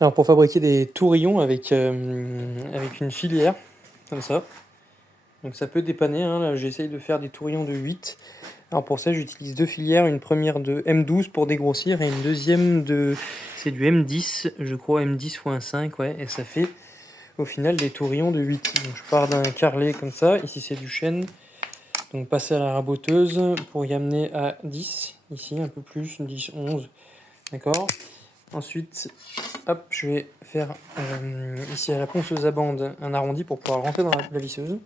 Alors pour fabriquer des tourillons avec une filière, comme ça. Donc ça peut dépanner, hein. Là j'essaye de faire des tourillons de 8. Alors pour ça j'utilise deux filières, une première de M12 pour dégrossir et une deuxième c'est du M10, je crois M10 x 1,5, ouais, et ça fait au final des tourillons de 8. Donc je pars d'un carrelé comme ça, ici c'est du chêne, donc passer à la raboteuse pour y amener à 10, ici un peu plus, 10, 11, d'accord. Ensuite, hop, je vais faire ici à la ponceuse à bande un arrondi pour pouvoir rentrer dans la visseuse.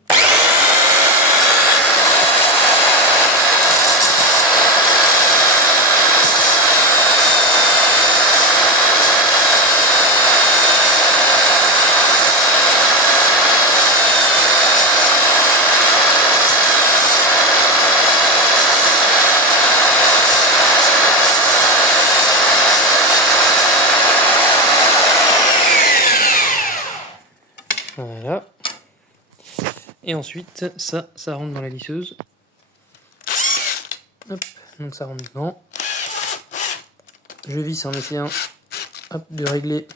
Voilà. Et ensuite, ça rentre dans la lisseuse. Hop, donc ça rentre dedans. Je visse en essayant de régler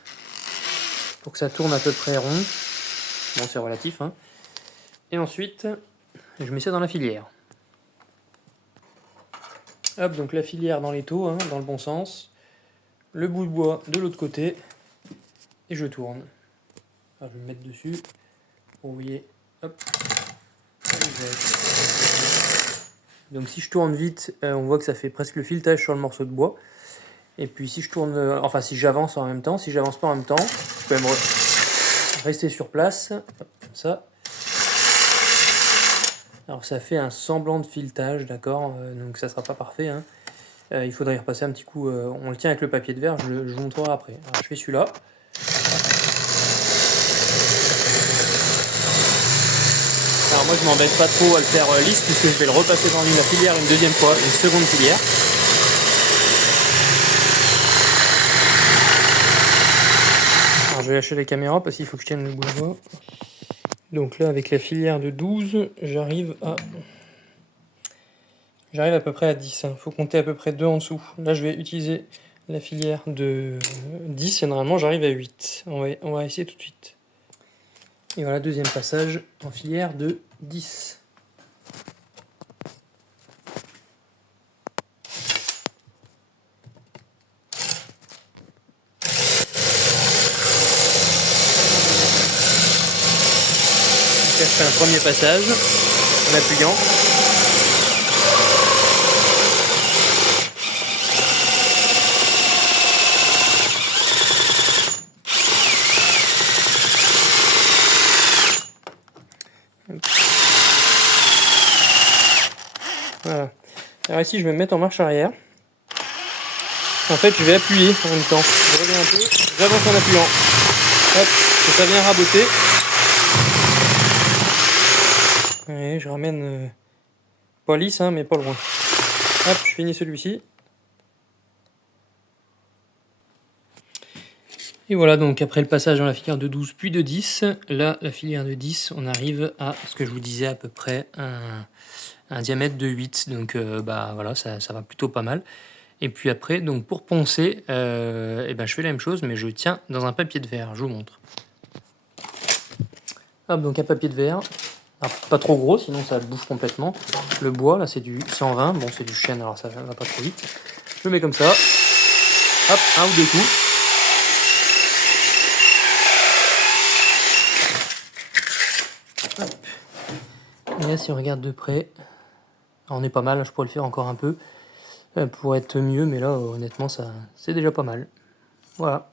pour que ça tourne à peu près rond. Bon, c'est relatif, hein. Et ensuite, je mets ça dans la filière. Hop, donc la filière dans l'étau, hein, dans le bon sens. Le bout de bois de l'autre côté. Et je tourne. Alors, je vais me mettre dessus. Pour vous voyez, hop. Donc si je tourne vite, on voit que ça fait presque le filetage sur le morceau de bois. Et puis si je tourne, enfin si j'avance en même temps, si j'avance pas en même temps, je peux même rester sur place, comme ça. Alors ça fait un semblant de filetage, d'accord, donc ça sera pas parfait, hein. Il faudrait y repasser un petit coup, on le tient avec le papier de verre, je vous montrerai après. Alors je fais celui-là. Alors moi je m'embête pas trop à le faire lisse puisque je vais le repasser dans la filière une deuxième fois, une seconde filière. Alors je vais lâcher la caméra parce qu'il faut que je tienne le bout de bois. Donc là avec la filière de 12, j'arrive à peu près à 10. Il faut compter à peu près 2 en dessous. Là je vais utiliser la filière de 10 et normalement j'arrive à 8. On va essayer tout de suite. Et voilà, deuxième passage en filière de 10. Je fais un premier passage en appuyant. Voilà. Alors ici je vais me mettre en marche arrière. En fait je vais appuyer en même temps. Je reviens un peu, j'avance en appuyant. Hop, et ça vient raboter. Et je ramène pas lisse, hein, mais pas loin. Hop, je finis celui-ci. Et voilà, donc après le passage dans la filière de 12 puis de 10, là, la filière de 10, on arrive à ce que je vous disais, à peu près un diamètre de 8. Donc voilà, ça va plutôt pas mal. Et puis après, donc pour poncer, je fais la même chose, mais je tiens dans un papier de verre. Je vous montre. Hop, donc un papier de verre. Alors, pas trop gros, sinon ça bouge complètement. Le bois, là, c'est du 120. Bon, c'est du chêne, alors ça va pas trop vite. Je le mets comme ça. Hop, un ou deux coups. Hop. Et là, si on regarde de près, on est pas mal. Je pourrais le faire encore un peu pour être mieux, mais là, honnêtement, c'est déjà pas mal. Voilà.